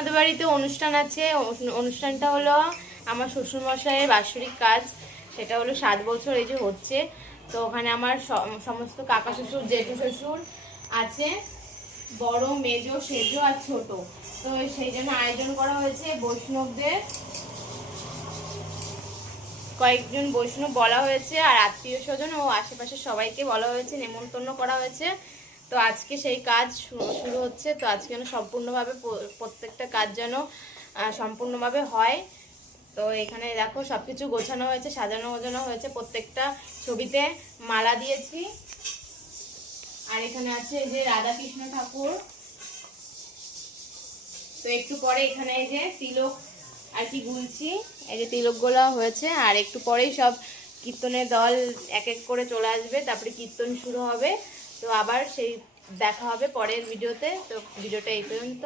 আমাদের বাড়িতে অনুষ্ঠান আছে। অনুষ্ঠানটা হলো আমার শ্বশুরমশাইয়ের বাৎসরিক কাজ। সেটা হলো 7 বছর এই যে হচ্ছে। তো ওখানে আমার সমস্ত কাকা শ্বশুর, জেঠু শ্বশুর আছে, বড়, মেজো, সেজো আর ছোট। তো সেই জন্য আয়োজন করা হয়েছে বৈষ্ণবদের, কয়েকজন বৈষ্ণব বলা হয়েছে, আর আত্মীয় স্বজন ও আশেপাশে সবাইকে বলা হয়েছে, নেমন্তন্ন করা হয়েছে। তো আজকে সেই কাজ শুরু হচ্ছে। তো আজকে যেন সম্পূর্ণভাবে প্রত্যেকটা কাজ যেন সম্পূর্ণভাবে হয়। তো এখানে দেখো সব কিছু গোছানো হয়েছে, সাজানো গোছানো হয়েছে, প্রত্যেকটা ছবিতে মালা দিয়েছি। আর এখানে আছে এই যে রাধা কৃষ্ণ ঠাকুর। তো একটু পরে এখানে এই যে তিলক আর কি গুলছি, এই যে তিলক গোলা হয়েছে। আর একটু পরেই সব কীর্তনের দল এক এক করে চলে আসবে, তারপরে কীর্তন শুরু হবে। তো আবার সেই দেখা হবে পরের ভিডিওতে। তো ভিডিওটা এই পর্যন্ত।